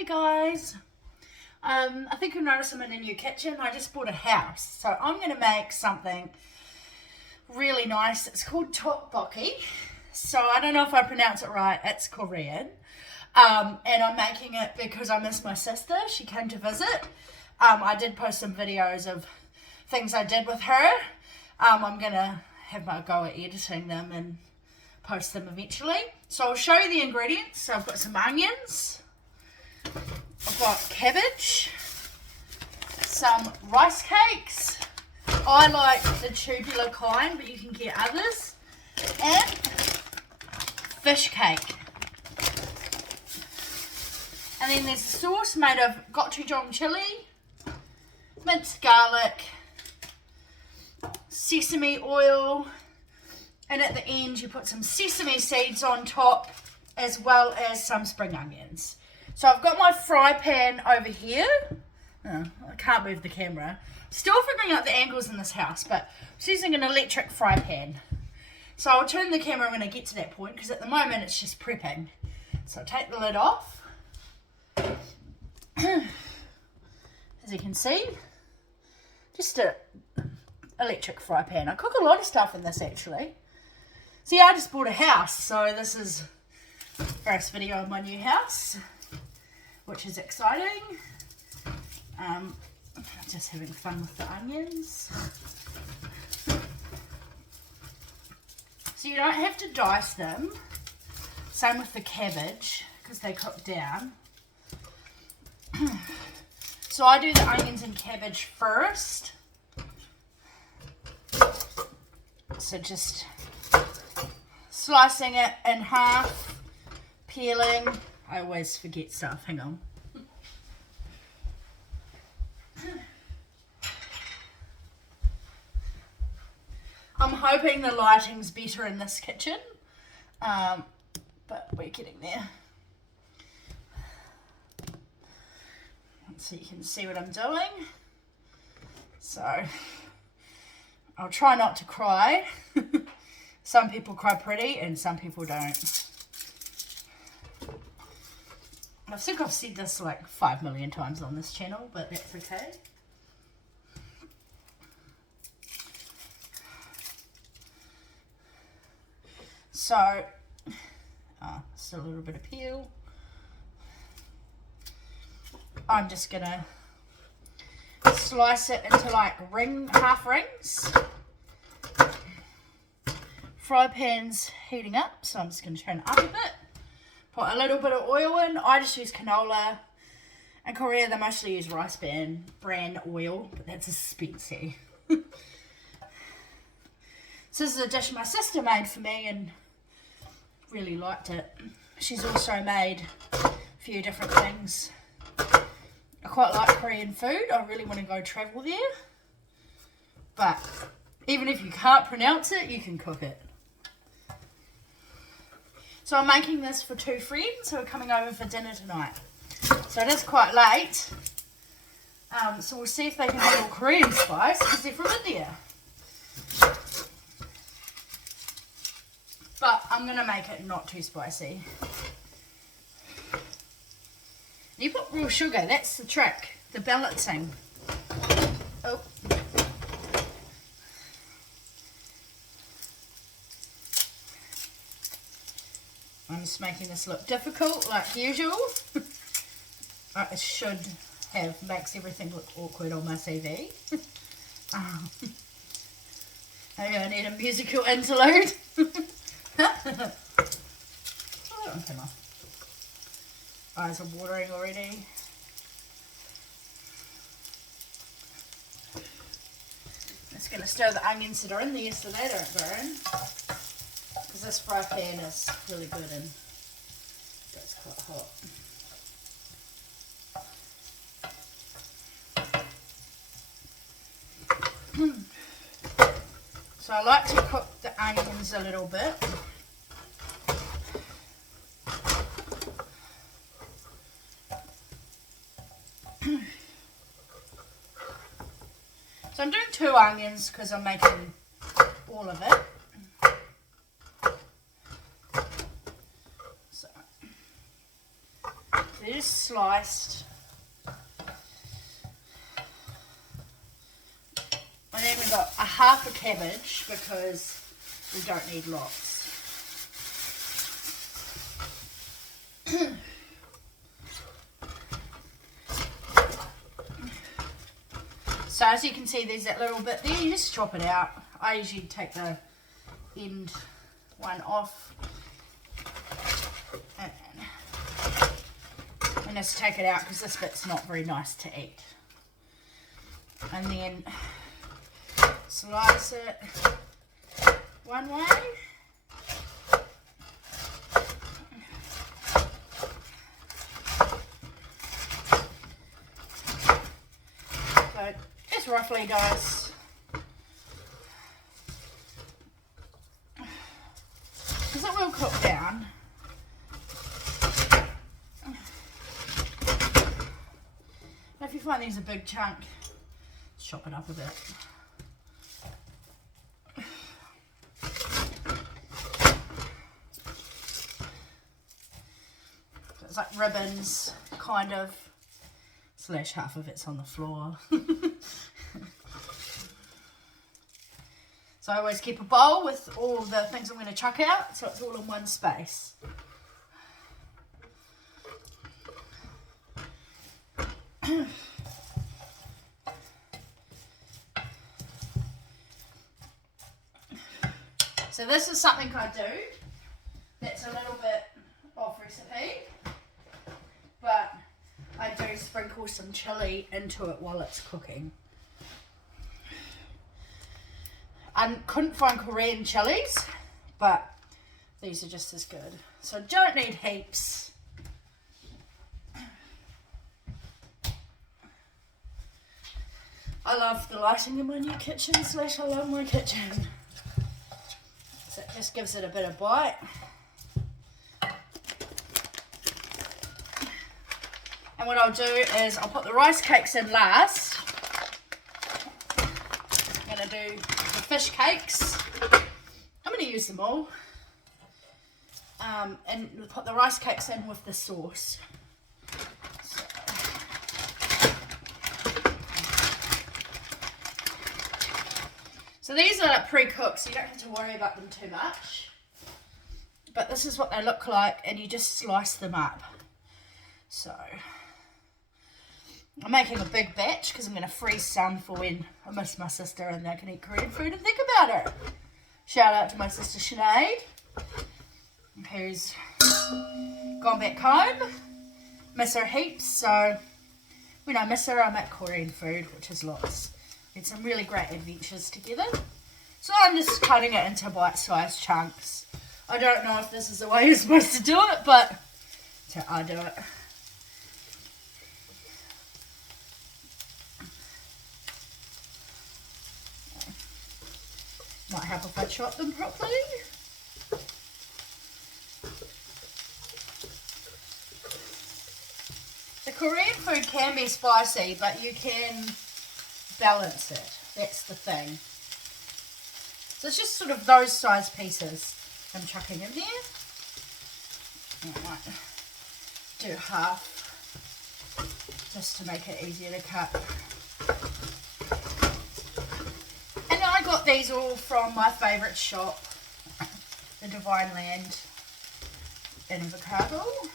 Hey guys, I think you'll notice I'm in a new kitchen. I just bought a house, so I'm going to make something really nice. It's called Tteokbokki, so I don't know if I pronounce it right. It's Korean, and I'm making it because I miss my sister. She came to visit. I did post some videos of things I did with her. I'm going to have my go at editing them and post them eventually. So I'll show you the ingredients. So I've got some onions. I've got cabbage, some rice cakes. I like the tubular kind, but you can get others. And fish cake. And then there's a sauce made of gochujang chili, minced garlic, sesame oil, and at the end you put some sesame seeds on top as well as some spring onions. So I've got my fry pan over here. Oh, I can't move the camera. Still figuring out the angles in this house, but I'm using an electric fry pan. So I'll turn the camera when I get to that point because at the moment it's just prepping. So I'll take the lid off. As you can see, just an electric fry pan. I cook a lot of stuff in this actually. See, I just bought a house, so this is the first video of my new house, which is exciting. Just having fun with the onions. So you don't have to dice them. Same with the cabbage, because they cook down. So I do the onions and cabbage first. So just slicing it in half, peeling. I always forget stuff, hang on. I'm hoping the lighting's better in this kitchen, but we're getting there. So you can see what I'm doing. So I'll try not to cry. Some people cry pretty and some people don't. I think I've said this like 5 million times on this channel, but that's okay. So, still a little bit of peel. I'm just gonna slice it into like half rings. Fry pan's heating up, so I'm just gonna turn it up a bit. Put a little bit of oil in. I just use canola. In Korea, they mostly use rice brand oil, but that's expensive. So this is a dish my sister made for me and really liked it. She's also made a few different things. I quite like Korean food. I really want to go travel there. But even if you can't pronounce it, you can cook it. So I'm making this for 2 friends who are coming over for dinner tonight. So it is quite late. So we'll see if they can handle Korean spice because they're from India. But I'm going to make it not too spicy. You put real sugar, that's the trick, the balancing. Oh. I'm just making this look difficult like usual. It should makes everything look awkward on my CV. Maybe I need a musical interlude. Eyes are watering already. Just going to stir the onions that are in there so they don't burn. Because this fry pan is really good and it's quite hot. So I like to cook the onions a little bit. So I'm doing 2 onions because I'm making all of it. So we just sliced. And then we've got a half a cabbage because we don't need lots. So as you can see, there's that little bit there, you just chop it out. I usually take the end one off and just take it out because this bit's not very nice to eat. And then slice it one way. So just roughly dice. Because it will cook down. If you find these a big chunk, chop it up a bit. So it's like ribbons, kind of, slash half of it's on the floor. So I always keep a bowl with all the things I'm going to chuck out, so it's all in one space. So this is something I do that's a little bit off recipe, but I do sprinkle some chili into it while it's cooking. I couldn't find Korean chilies, but these are just as good. So don't need heaps. I love the lighting in my new kitchen, slash I love my kitchen. So it just gives it a bit of bite. And what I'll do is I'll put the rice cakes in last. I'm going to do the fish cakes. I'm going to use them all. And put the rice cakes in with the sauce. So these are pre-cooked, so you don't have to worry about them too much. But this is what they look like, and you just slice them up. So I'm making a big batch because I'm going to freeze some for when I miss my sister and they can eat Korean food and think about it. Shout out to my sister Sinead, who's gone back home. Miss her heaps, so when I miss her I make Korean food, which is lots. Had some really great adventures together. So I'm just cutting it into bite-sized chunks. I don't know if this is the way you're supposed to do it, but that's how I do it. Might help if I chop them properly. The Korean food can be spicy, but you can balance it. That's the thing. So it's just sort of those size pieces I'm chucking in there. I might do half just to make it easier to cut. And I got these all from my favourite shop, the Divine Land in Invercargill.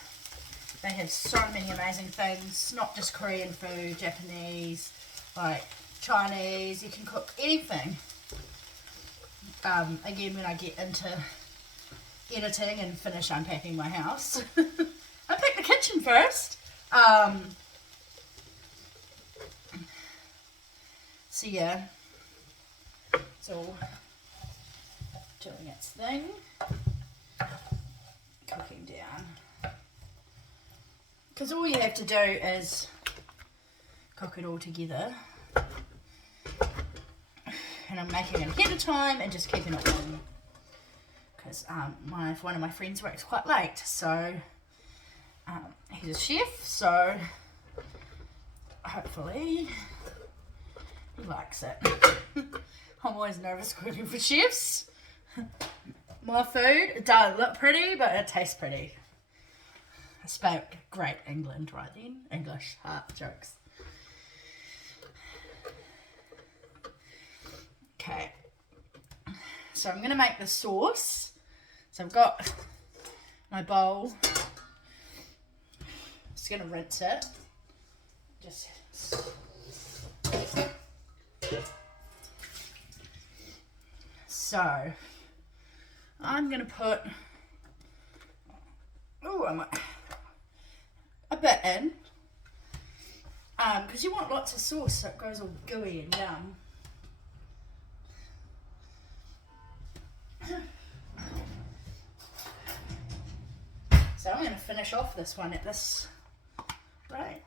They have so many amazing things, not just Korean food, Japanese, like Chinese, you can cook anything. Again, when I get into editing and finish unpacking my house, unpack the kitchen first. So yeah, it's all doing its thing, cooking down. Because all you have to do is cook it all together. And I'm making it ahead of time and just keeping it warm. Because one of my friends works quite late, so he's a chef, so hopefully he likes it. I'm always nervous cooking for chefs. My food, it doesn't look pretty, but it tastes pretty. I spoke great England right then. English, jokes. Okay. So I'm going to make the sauce. So I've got my bowl. Just going to rinse it. Just... So, I'm going to put a bit in, because you want lots of sauce so it goes all gooey and yum. So I'm going to finish off this one at this rate.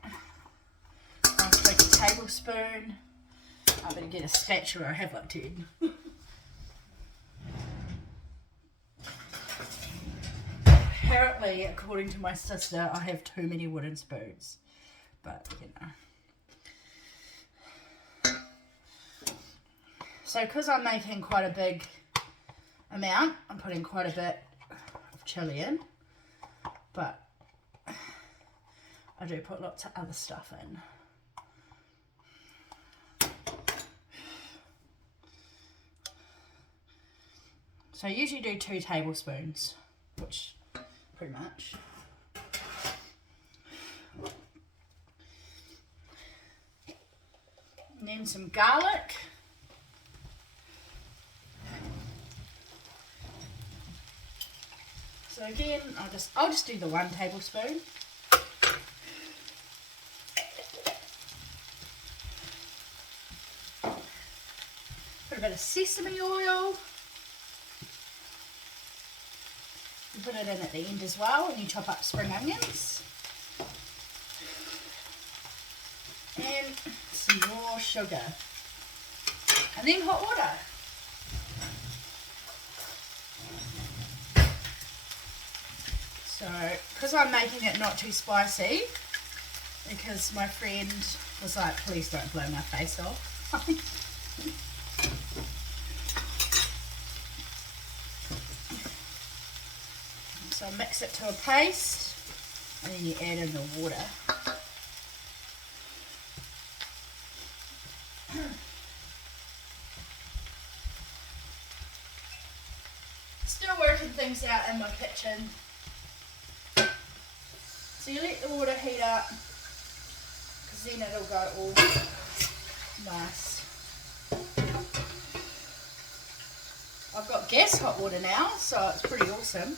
I'll take a tablespoon. I'm going to get a spatula. I have like 10. Apparently, according to my sister, I have too many wooden spoons. But, you know. So, because I'm making quite a big amount, I'm putting quite a bit of chilli in. But I do put lots of other stuff in. So I usually do 2 tablespoons, which pretty much. And then some garlic. So again, I'll just do the 1 tablespoon. Put a bit of sesame oil. You put it in at the end as well when you chop up spring onions. And some more sugar. And then hot water. So, because I'm making it not too spicy, because my friend was like, please don't blow my face off. So mix it to a paste, and then you add in the water. Still working things out in my kitchen. So you let the water heat up, because then it'll go all nice. I've got gas hot water now, so it's pretty awesome.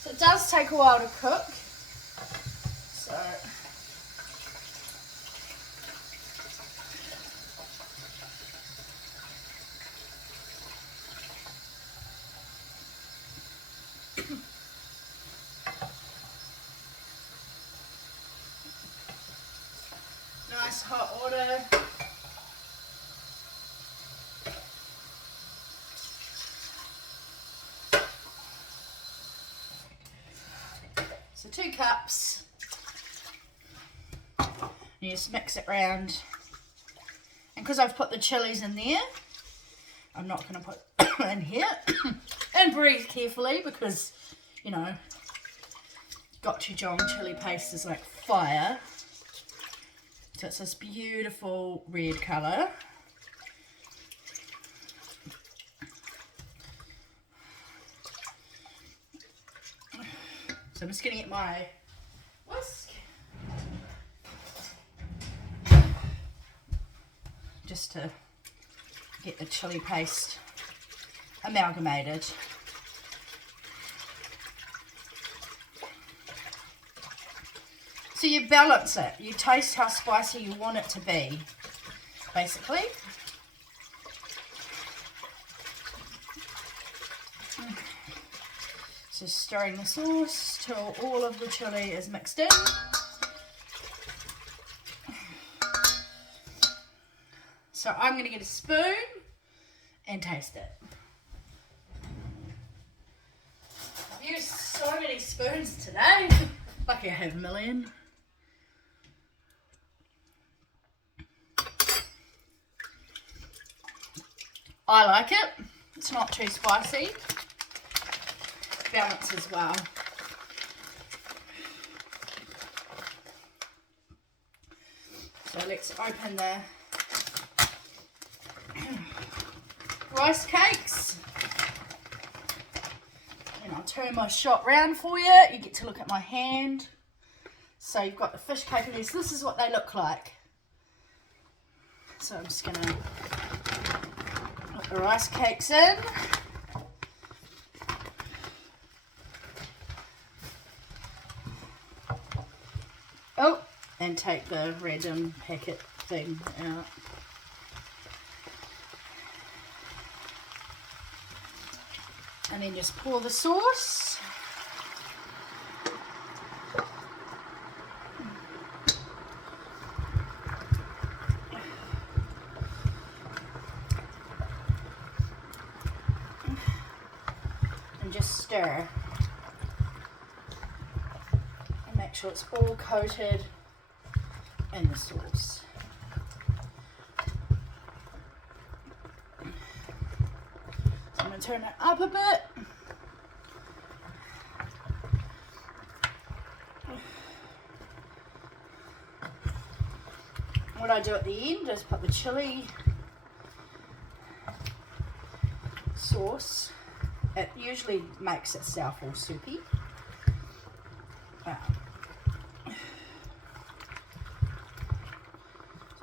So it does take a while to cook. So nice hot water. So 2 cups. You just mix it round. And because I've put the chilies in there, I'm not going to put in here. And breathe carefully because, you know, gochujang chili paste is like fire. So it's this beautiful red colour. So I'm just going to get my whisk. Just to get the chili paste amalgamated. So you balance it. You taste how spicy you want it to be, basically. So stirring the sauce till all of the chili is mixed in. So I'm going to get a spoon and taste it. I've used so many spoons today. Lucky I have a million. I like it. It's not too spicy. Balance as well. So let's open the rice cakes. And I'll turn my shot round for you. You get to look at my hand. So you've got the fish cake in there. So this is what they look like. So I'm just going to put the rice cakes in. Oh, and take the random packet thing out. And then just pour the sauce. And just stir. And make sure it's all coated in the sauce. I'm going to turn it up a bit. What I do at the end is put the chili sauce. It usually makes itself all soupy. So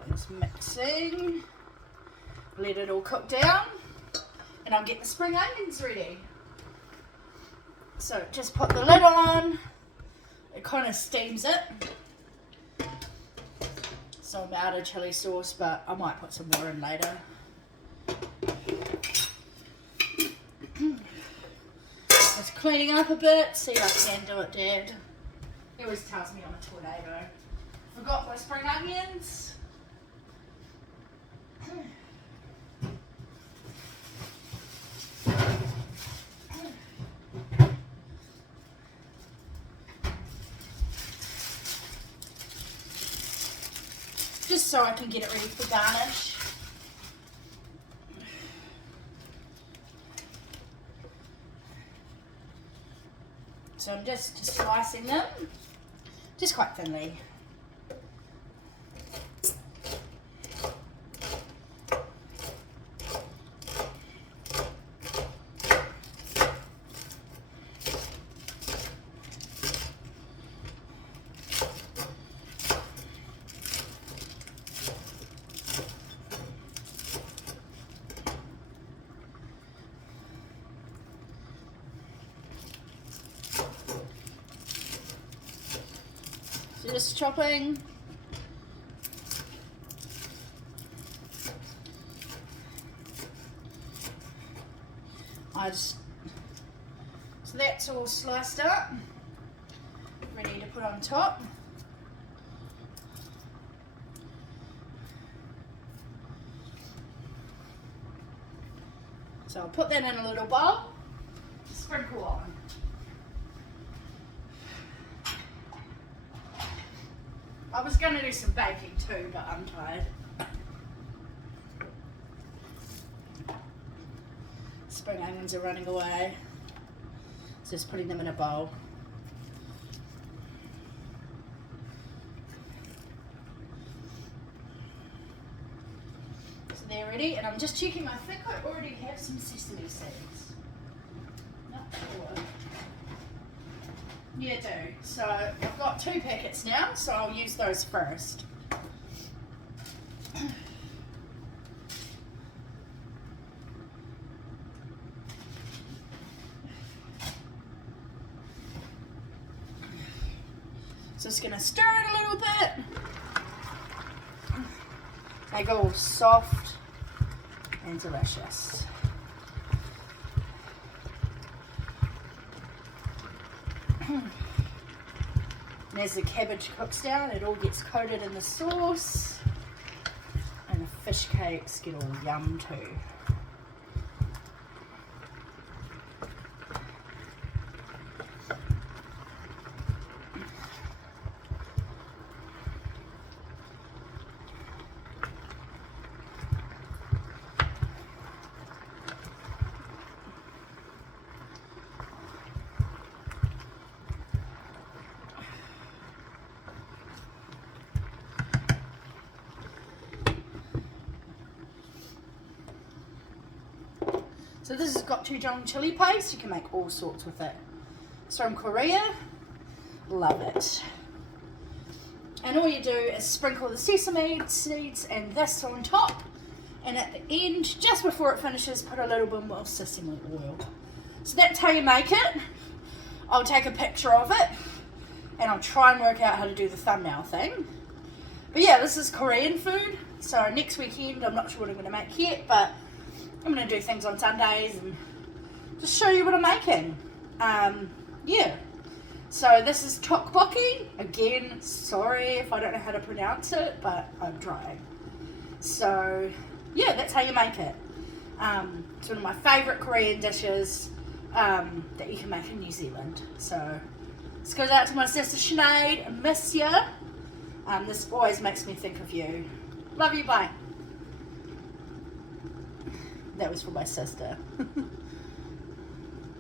just mixing, let it all cook down. And I'll get the spring onions ready. So just put the lid on. It kind of steams it. So I'm out of chili sauce, but I might put some more in later. Just cleaning up a bit. See if I can do it, Dad. He always tells me I'm a tornado. Forgot my spring onions. Just so I can get it ready for garnish. So I'm just slicing them, just quite thinly. So just chopping. So that's all sliced up, ready to put on top. So I'll put that in a little bowl, sprinkle on. I was going to do some baking too, but I'm tired. Spring onions are running away. Just putting them in a bowl. So they're ready, and I'm just checking. I think I already have some sesame seeds. Not sure. Yeah, I do. So I've got 2 packets now, so I'll use those first. So just going to stir it a little bit. They go all soft and delicious. And as the cabbage cooks down, it all gets coated in the sauce, and the fish cakes get all yum too. So this has got gochujang chili paste. You can make all sorts with it. It's from Korea. Love it. And all you do is sprinkle the sesame seeds and this on top. And at the end, just before it finishes, put a little bit more sesame oil. So that's how you make it. I'll take a picture of it and I'll try and work out how to do the thumbnail thing. But yeah, this is Korean food. So next weekend, I'm not sure what I'm going to make yet, but I'm going to do things on Sundays and just show you what I'm making. Yeah. So this is Tteokbokki. Again, sorry if I don't know how to pronounce it, but I'm trying. So yeah, that's how you make it. It's one of my favourite Korean dishes that you can make in New Zealand. So this goes out to my sister Sinead. I miss you. This always makes me think of you. Love you, bye. That was for my sister.